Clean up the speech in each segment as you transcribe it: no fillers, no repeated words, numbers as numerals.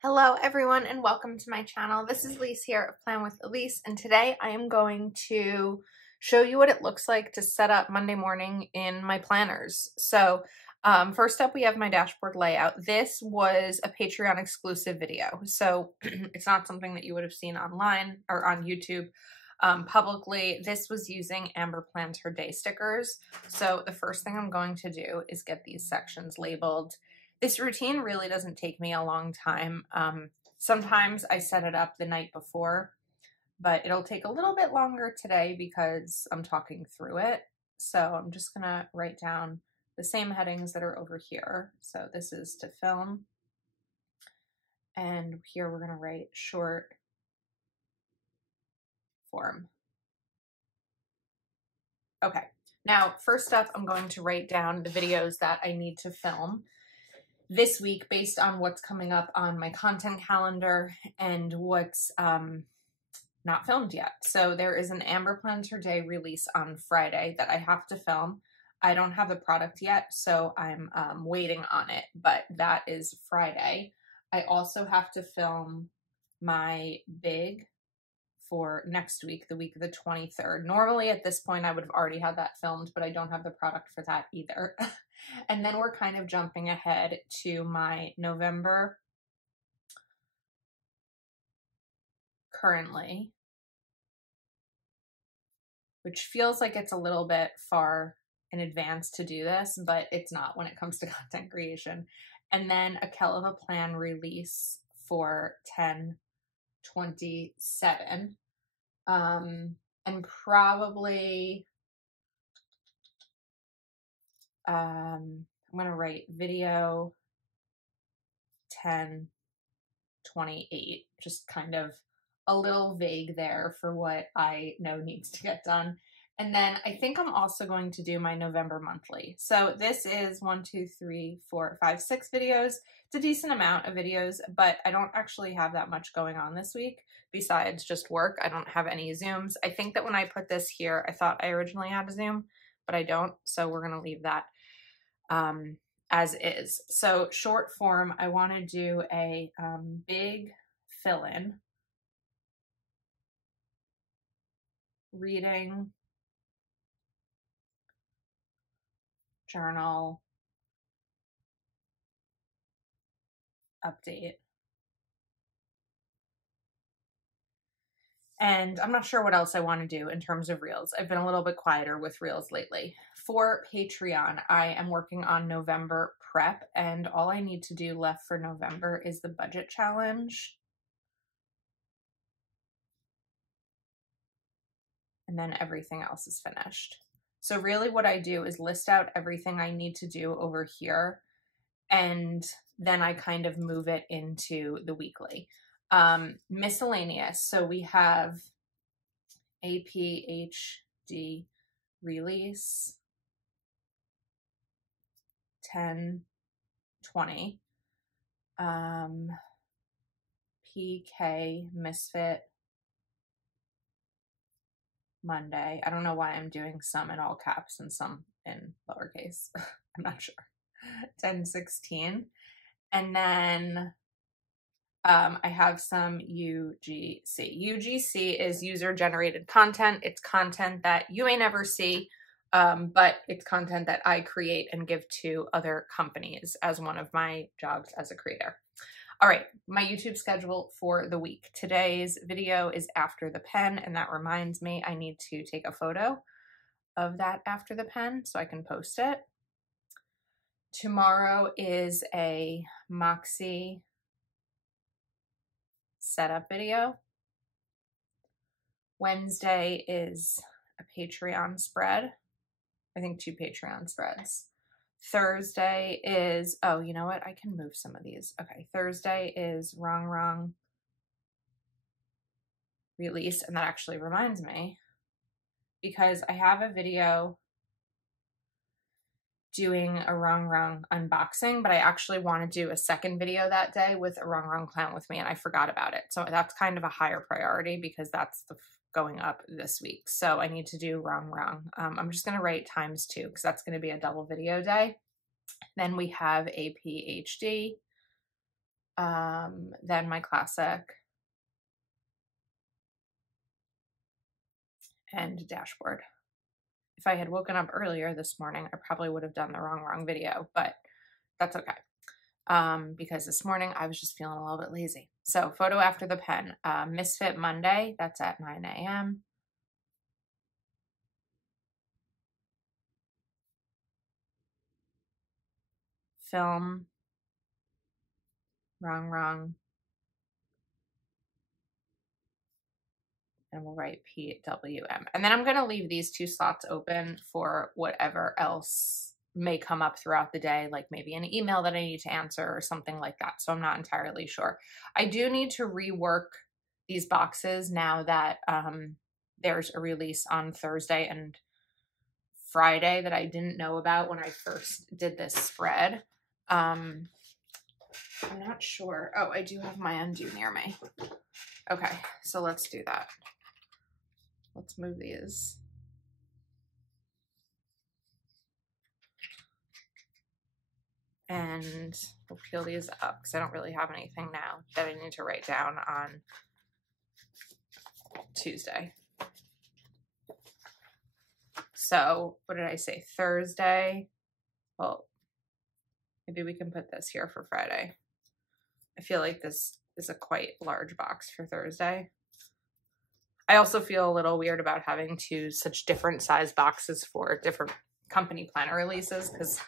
Hello everyone and welcome to my channel. This is Lise here of Plan with Elise, and today I am going to show you what it looks like to set up Monday morning in my planners. So first up we have my dashboard layout. This was a Patreon exclusive video, so it's not something that you would have seen online or on YouTube publicly. This was using Amber Plans Her Day stickers. So the first thing I'm going to do is get these sections labeled. This routine really doesn't take me a long time. Sometimes I set it up the night before, but it'll take a little bit longer today because I'm talking through it. So I'm just gonna write down the same headings that are over here. So this is to film. And here we're gonna write short form. Okay, now first up, I'm going to write down the videos that I need to film this week based on what's coming up on my content calendar and what's not filmed yet. So there is an Amber Plans Her Day release on Friday that I have to film. I don't have the product yet, so I'm waiting on it, but that is Friday. I also have to film my big for next week, the week of the 23rd. Normally at this point I would have already had that filmed, but I don't have the product for that either. And then we're kind of jumping ahead to my November currently, which feels like it's a little bit far in advance to do this, but it's not when it comes to content creation. And then a Kell of a Plan release for 10/27. And probably I'm gonna write video 10/28, just kind of a little vague there for what I know needs to get done. And then I think I'm also going to do my November monthly. So this is 1, 2, 3, 4, 5, 6 videos. It's a decent amount of videos, but I don't actually have that much going on this week besides just work. I don't have any Zooms. I think that when I put this here, I thought I originally had a Zoom, but I don't. So we're going to leave that as is. So short form, I want to do a big fill-in, reading, journal, update. And I'm not sure what else I want to do in terms of Reels. I've been a little bit quieter with Reels lately. For Patreon, I am working on November prep, and all I need to do left for November is the budget challenge. And then everything else is finished. So really what I do is list out everything I need to do over here, and then I kind of move it into the weekly. Miscellaneous. So we have APHD release 10/20. PK Misfit Monday. I don't know why I'm doing some in all caps and some in lowercase. I'm not sure. 10/16. And then I have some UGC. UGC is user-generated content. It's content that you may never see, but it's content that I create and give to other companies as one of my jobs as a creator. All right, my YouTube schedule for the week. Today's video is after the pen, and that reminds me I need to take a photo of that after the pen so I can post it. Tomorrow is a Moxie setup video. Wednesday is a Patreon spread. I think 2 Patreon spreads. Thursday is, oh, you know what? I can move some of these. Okay, Thursday is Wrong release, and that actually reminds me because I have a video doing a Wrong unboxing, but I actually want to do a second video that day with a Wrong Plan with me, and I forgot about it. So that's kind of a higher priority because that's going up this week. So I need to do Wrong. I'm just going to write ×2 because that's going to be a double video day. Then we have a PhD then my classic, and dashboard. If I had woken up earlier this morning, I probably would have done the wrong video, but that's okay. Because this morning I was just feeling a little bit lazy. So photo after the pen, Misfit Monday, that's at 9 a.m. Film, wrong. And we'll write PWM. And then I'm going to leave these 2 slots open for whatever else may come up throughout the day, like maybe an email that I need to answer or something like that. So I'm not entirely sure. I do need to rework these boxes now that there's a release on Thursday and Friday that I didn't know about when I first did this spread. I'm not sure. Oh, I do have my undo near me. Okay, so let's do that. Let's move these. And we'll peel these up because I don't really have anything now that I need to write down on Tuesday. So what did I say? Thursday. Well, maybe we can put this here for Friday. I feel like this is a quite large box for Thursday. I also feel a little weird about having 2 such different size boxes for different company planner releases because,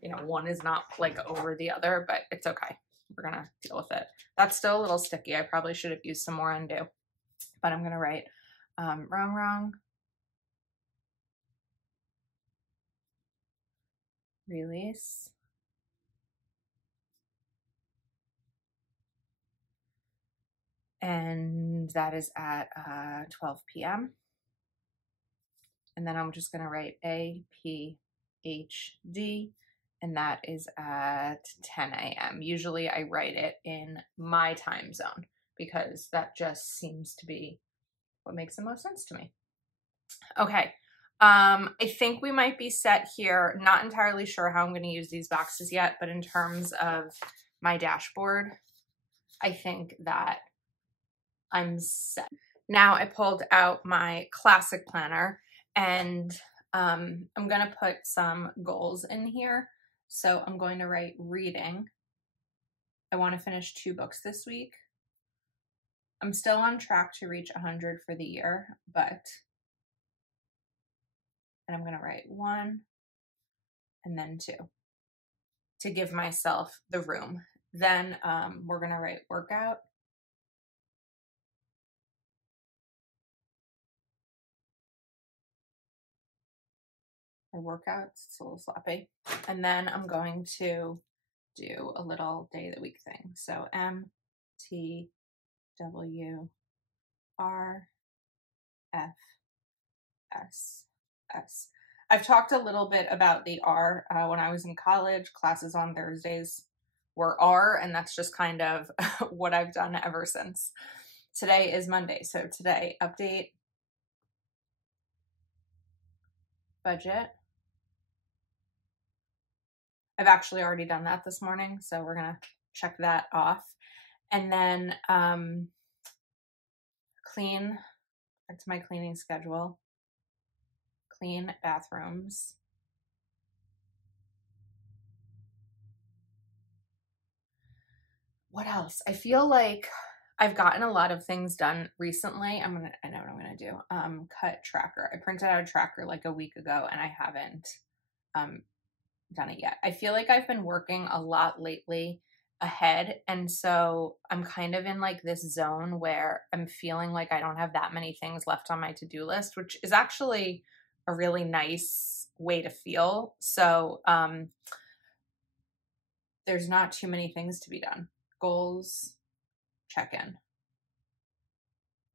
you know, one is not like over the other, but it's okay. We're going to deal with it. That's still a little sticky. I probably should have used some more undo, but I'm going to write wrong. Release. And that is at 12 p.m. And then I'm just going to write APHD, and that is at 10 a.m. Usually I write it in my time zone because that just seems to be what makes the most sense to me. Okay. I think we might be set here. Not entirely sure how I'm going to use these boxes yet, but in terms of my dashboard, I think that I'm set. Now I pulled out my classic planner and I'm going to put some goals in here. So I'm going to write reading. I want to finish 2 books this week. I'm still on track to reach 100 for the year, and I'm going to write 1 and then 2 to give myself the room. Then we're going to write workout. Or workouts, it's a little sloppy. And then I'm going to do a little day of the week thing. So MTWRFSS. I've talked a little bit about the R when I was in college. Classes on Thursdays were R, and that's just kind of what I've done ever since. Today is Monday, so today, update budget. I've actually already done that this morning, so we're gonna check that off. And then clean, back to my cleaning schedule, clean bathrooms. What else? I feel like I've gotten a lot of things done recently. I know what I'm gonna do. Cut tracker. I printed out a tracker like a week ago and I haven't done it yet. I feel like I've been working a lot lately ahead, and so I'm kind of in like this zone where I'm feeling like I don't have that many things left on my to-do list, which is actually a really nice way to feel. So there's not too many things to be done. Goals, check-in,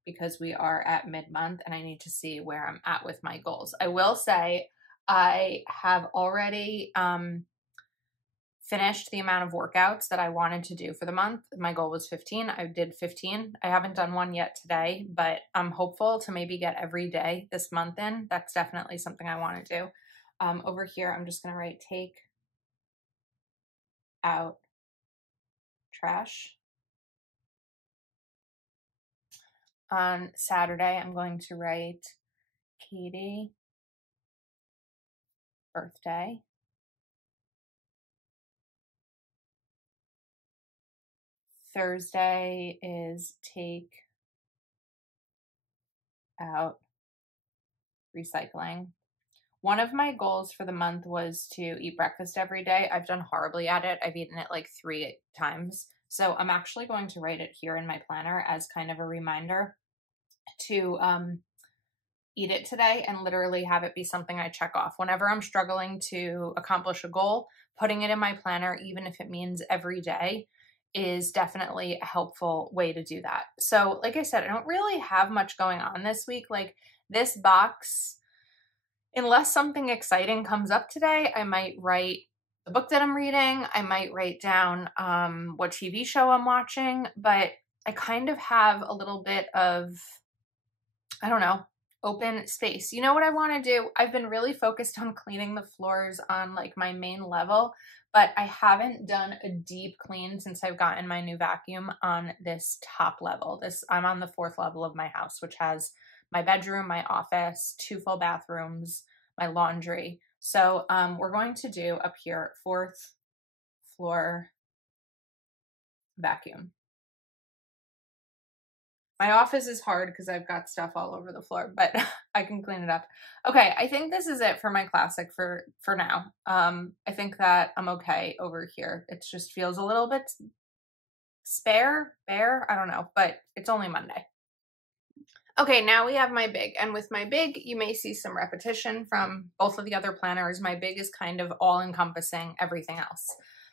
because we are at mid-month and I need to see where I'm at with my goals. I will say I have already finished the amount of workouts that I wanted to do for the month. My goal was 15. I did 15. I haven't done one yet today, but I'm hopeful to maybe get every day this month in. That's definitely something I want to do. Over here, I'm just going to write take out trash. On Saturday, I'm going to write Katie, birthday. Thursday is take out recycling. One of my goals for the month was to eat breakfast every day. I've done horribly at it. I've eaten it like 3 times. So I'm actually going to write it here in my planner as kind of a reminder to eat it today and literally have it be something I check off. Whenever I'm struggling to accomplish a goal, putting it in my planner, even if it means every day, is definitely a helpful way to do that. So like I said, I don't really have much going on this week. Like this box, unless something exciting comes up today, I might write the book that I'm reading. I might write down what TV show I'm watching, but I kind of have a little bit of, I don't know, open space. You know what I want to do? I've been really focused on cleaning the floors on like my main level, but I haven't done a deep clean since I've gotten my new vacuum on this top level. I'm on the 4th level of my house, which has my bedroom, my office, 2 full bathrooms, my laundry. So we're going to do up here 4th floor vacuum. My office is hard because I've got stuff all over the floor, but I can clean it up. Okay, I think this is it for my classic for now. I think that I'm okay over here. It just feels a little bit bare, I don't know, but it's only Monday. Okay, now we have my big, and with my big, you may see some repetition from both of the other planners. My big is kind of all-encompassing everything else.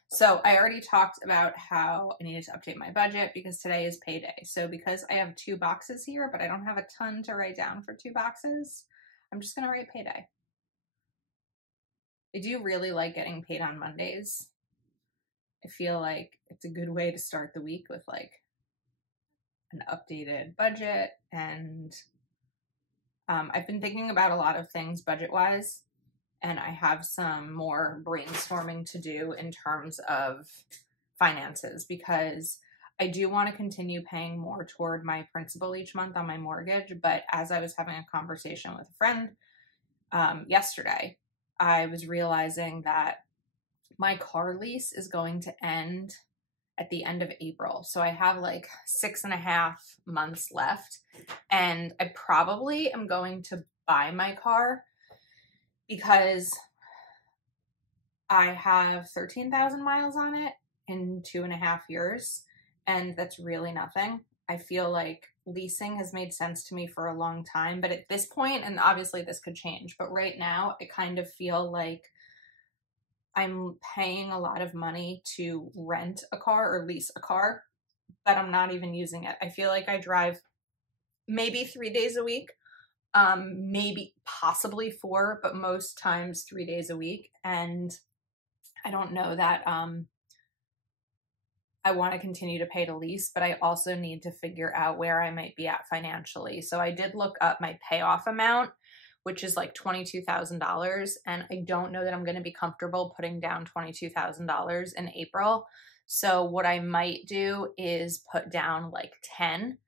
So I already talked about how I needed to update my budget because today is payday. So because I have 2 boxes here, but I don't have a ton to write down for 2 boxes, I'm just going to write payday. I do really like getting paid on Mondays. I feel like it's a good way to start the week with like an updated budget, and I've been thinking about a lot of things budget-wise, and I have some more brainstorming to do in terms of finances because I do want to continue paying more toward my principal each month on my mortgage. But as I was having a conversation with a friend yesterday, I was realizing that my car lease is going to end at the end of April. So I have like 6.5 months left, and I probably am going to buy my car because I have 13,000 miles on it in 2.5 years, and that's really nothing. I feel like leasing has made sense to me for a long time, but at this point, and obviously this could change, but right now I kind of feel like I'm paying a lot of money to rent a car or lease a car, but I'm not even using it. I feel like I drive maybe 3 days a week, maybe possibly 4, but most times 3 days a week. And I don't know that I want to continue to pay to lease, but I also need to figure out where I might be at financially. So I did look up my payoff amount, which is like $22,000. And I don't know that I'm going to be comfortable putting down $22,000 in April. So what I might do is put down like 10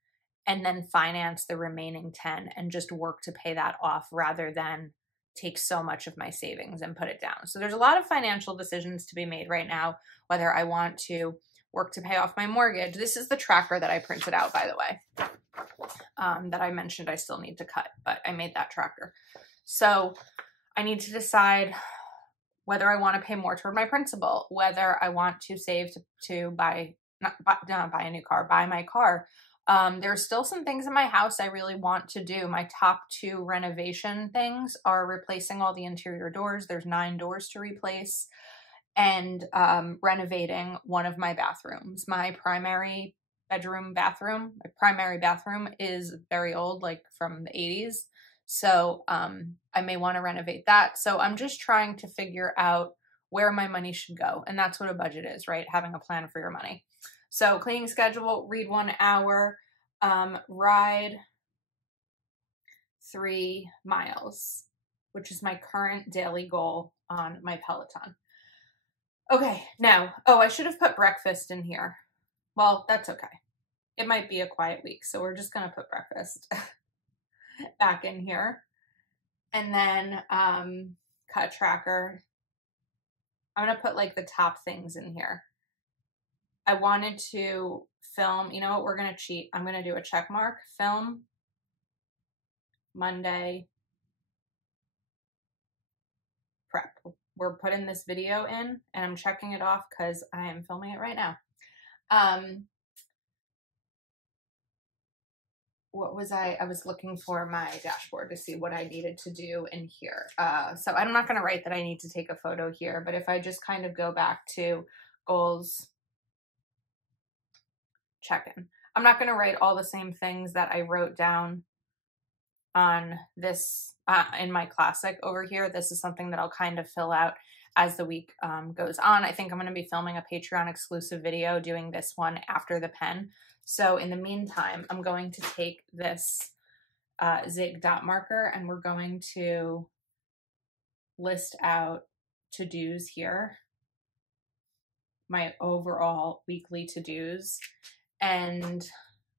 and then finance the remaining 10 and just work to pay that off rather than take so much of my savings and put it down. So there's a lot of financial decisions to be made right now, whether I want to work to pay off my mortgage. This is the tracker that I printed out, by the way, that I mentioned I still need to cut, but I made that tracker. So I need to decide whether I want to pay more toward my principal, whether I want to save to buy, not buy a new car, buy my car. There's still some things in my house I really want to do. My top 2 renovation things are replacing all the interior doors. There's 9 doors to replace, and renovating one of my bathrooms. My primary bathroom is very old, like from the 80s. So I may want to renovate that. So I'm just trying to figure out where my money should go. And that's what a budget is, right? Having a plan for your money. So cleaning schedule, read 1 hour, ride 3 miles, which is my current daily goal on my Peloton. Okay, now, I should have put breakfast in here. Well, that's okay. it might be a quiet week. So we're just going to put breakfast back in here. And then cut tracker. I'm going to put like the top things in here. I wanted to film, you know what, we're going to cheat. I'm going to do a check mark, film, Monday, prep. We're putting this video in and I'm checking it off because I am filming it right now. What was I was looking for my dashboard to see what I needed to do in here. So I'm not going to write that I need to take a photo here, but if I just kind of go back to goals, check-in. I'm not going to write all the same things that I wrote down on this in my classic over here. This is something that I'll kind of fill out as the week goes on. I think I'm going to be filming a Patreon exclusive video doing this one after the pen. So in the meantime, I'm going to take this Zig dot marker and we're going to list out to-dos here, my overall weekly to-dos. And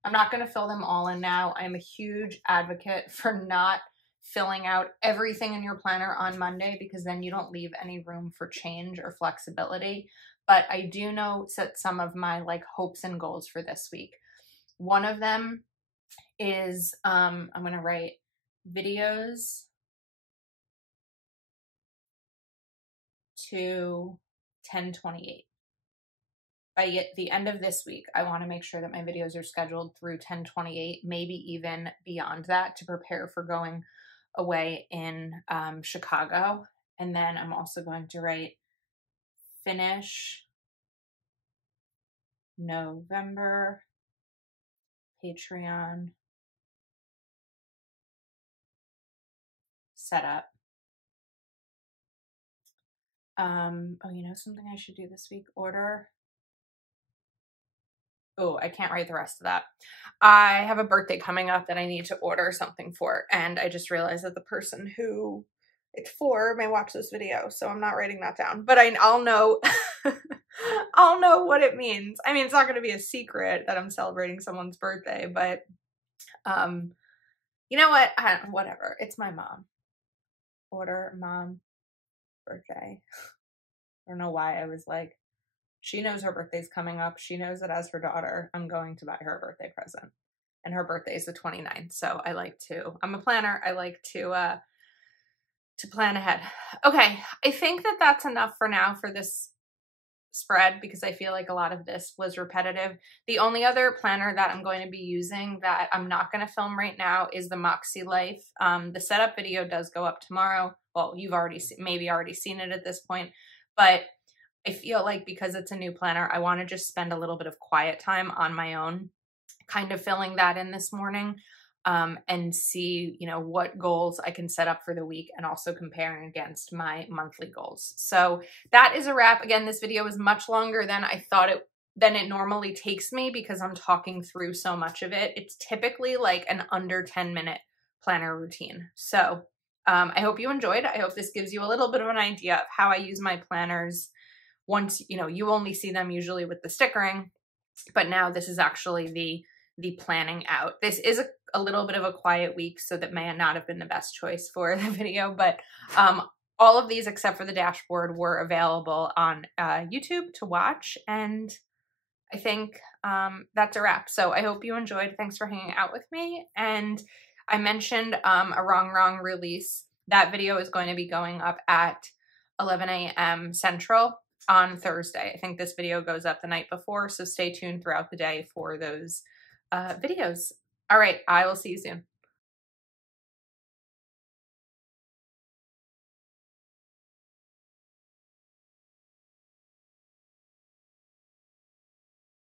I'm not going to fill them all in now. I'm a huge advocate for not filling out everything in your planner on Monday because then you don't leave any room for change or flexibility. But I do know set some of my like hopes and goals for this week. One of them is I'm going to write videos to 10/28. By the end of this week, I want to make sure that my videos are scheduled through 10/28, maybe even beyond that to prepare for going away in Chicago. And then I'm also going to write finish November Patreon setup. Oh, you know something I should do this week? Order. Oh, I can't write the rest of that. I have a birthday coming up that I need to order something for, and I just realized that the person who it's for may watch this video, so I'm not writing that down. But I'll know, I'll know what it means. I mean, it's not going to be a secret that I'm celebrating someone's birthday, but you know what? Whatever. It's my mom. Order mom birthday. I don't know why I was like, she knows her birthday's coming up. She knows that as her daughter, I'm going to buy her a birthday present. And her birthday is the 29th. So I like to, I'm a planner. I like to plan ahead. Okay. I think that that's enough for now for this spread because I feel like a lot of this was repetitive. The only other planner that I'm going to be using that I'm not going to film right now is the Moxie Life. The setup video does go up tomorrow. Well, you've maybe already seen it at this point, but I feel like because it's a new planner, I want to just spend a little bit of quiet time on my own, kind of filling that in this morning, and see, you know, what goals I can set up for the week and also comparing against my monthly goals. So that is a wrap. Again, this video is much longer than I thought than it normally takes me because I'm talking through so much of it. It's typically like an under 10-minute planner routine. So I hope you enjoyed. I hope this gives you a little bit of an idea of how I use my planners. Once, you know, you only see them usually with the stickering, but now this is actually the planning out. This is a little bit of a quiet week, so that may not have been the best choice for the video, but all of these except for the dashboard were available on YouTube to watch, and I think that's a wrap. So I hope you enjoyed. Thanks for hanging out with me. And I mentioned a wrong release. That video is going to be going up at 11 a.m. Central on Thursday. I think this video goes up the night before, so stay tuned throughout the day for those videos. All right, I will see you soon.